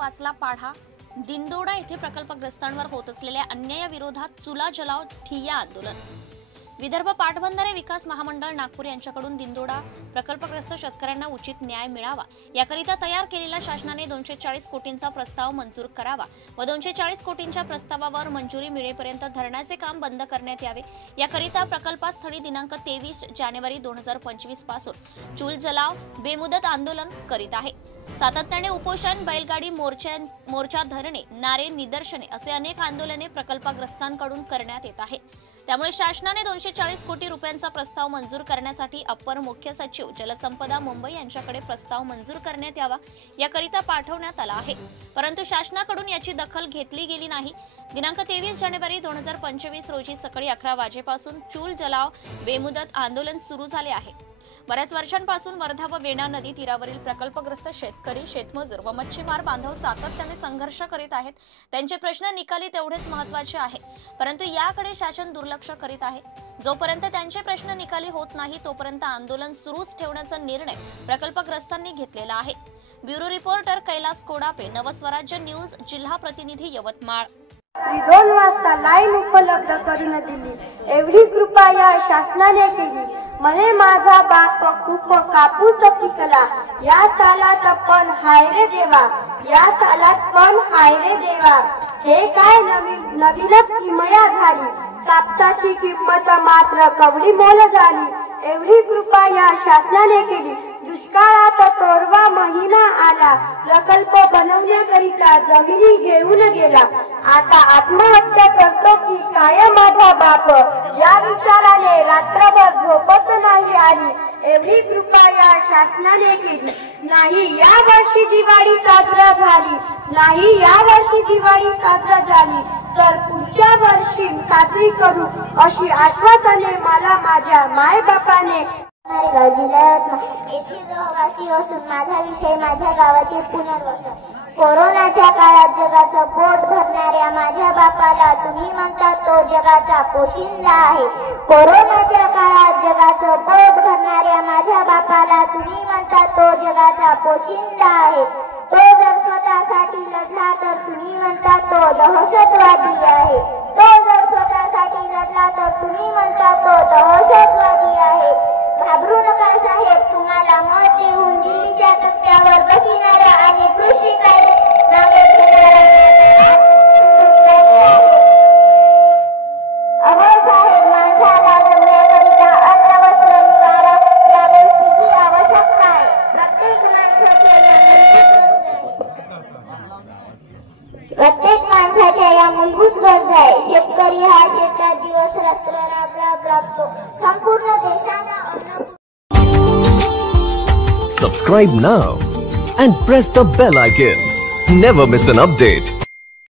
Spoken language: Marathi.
वाचला पाढा। दिंडोडा येथे प्रकल्पग्रस्तांवर होत असलेल्या अन्यायाविरोधात चुला जलाव ठिय्या आंदोलन। विदर्भ पाटबंधारे विकास महामंडळ नागपूर यांच्याकडून दिंडोडा प्रकल्पग्रस्त शेतकऱ्यांना उचित न्याय मिळावा याकरिता तयार केलेला शासनाने 240 कोटींचा प्रस्ताव मंजूर करावा व 240 कोटींच्या प्रस्तावावर मंजुरी मिळेपर्यंत धरणाचे काम बंद करण्यात यावे याकरिता प्रकल्पस्थळी दिनांक 23 जानेवारी 2025 पासून चूल जलाव बेमुदत आंदोलन करीत आहे। सातत्याने उपोषण, बैलगाडी मोर्चा, धरणे, नारे, निदर्शने असे अनेक आंदोलने प्रकल्पग्रस्तांकडून करण्यात येत आहे। त्यामुळे शासनाने 240 कोटी रुपयांचा प्रस्ताव मंजूर करण्यासाठी अप्पर मुख्य सचिव जलसंपदा मुंबई यांच्याकडे प्रस्ताव मंजूर करण्यात यावा याकरिता पाठवण्यात आला आहे, परंतु शासनाकडून याची दखल घेतली गेली नाही। दिनांक 23 जानेवारी 2025 रोजी सकाळी 11 वाजेपासून चूल जलाव बेमुदत आंदोलन सुरू झाले आहे। बऱ्याच वर्षांपासून वर्धा व वेणा नदी तीरावरील प्रकल्पग्रस्त शेतकरी, शेतमजूर व मच्छीमार बांधव सातत्याने संघर्ष करीत आहेत। त्यांचे प्रश्न निकाली तेवढेच महत्त्वाचे आहे, परंतु याकडे शासन दुर्लक्ष करीत आहे। जोपर्यंत त्यांचे प्रश्न निकाली होत नाही तोपर्यंत आंदोलन सुरूच ठेवण्याचा निर्णय प्रकल्पग्रस्तांनी घेतलेला आहे। Bureau reporter Kailas Kodape, Navswarajya news, जिल्हा प्रतिनिधी यवतमाळ। 2 वाजता लाईन उपलब्ध करून दिली, एवढी कृपा या शासनाने केली। मने माझा बाप खूप कापूस पिकला, या सालात पण हाय रे देवा, या सालात पण हाय रे देवा। हे काय नवीनच किमया झाली, कापसाची किंमत मात्र कवडी मोल झाली। एवढी कृपा या शासनाने केली। दुष्काळात तोरवा महिना आला, प्रकल्प बनवण्याकरिता जमिनी घेऊन गेला। आता आत्महत्या करतो की काय माझा बाप, या विचाराने रात्रभर झोपत नाही आली। एवढी कृपा या शासनाने केली। नाही या वर्षी दिवाळी साजरा झाली, नाही या वर्षी दिवाळी साजरा झाली, तर पुढच्या वर्षी साजरी करू अशी आश्वासने मला माझ्या मायबापाने जिल्ह्यात येथील रहिवासी असून माझा विषय माझ्या गावाचे पुनर्वसन। कोरोनाच्या काळात जगाचं पोट भरणाऱ्या माझ्या बापाला तुम्ही म्हणता तो जगाचा पोशिंदा आहे। कोरोनाच्या काळात जगाचं पोट भरणाऱ्या माझ्या बापाला तुम्ही म्हणता तो जगाचा पोशिंदा आहे। तो जर स्वतःसाठी लढला तर तुम्ही म्हणता तो दहशतवादी आहे। तो जर स्वतःसाठी लढला तर तुम्ही म्हणता तो दहशतवादी आहे। घाबरू नका साहेब, तुम्हाला मत देऊन दिल्लीच्या तख्त्यावर बसविणाऱ्या आणि कृषी कायदे मागे घेणाऱ्या अहो साहेब, माणसाला जगण्याकरिता अन्न, वस्त्र, निवारा या गोष्टीची आवश्यकता आहे। प्रत्येक माणसाच्या या मूलभूत गरजा आहे। शेतकरी हा शेतात दिवस रात्र राबतो, संपूर्ण देशाला अन्न। Subscribe now and press the bell icon. Never miss an update.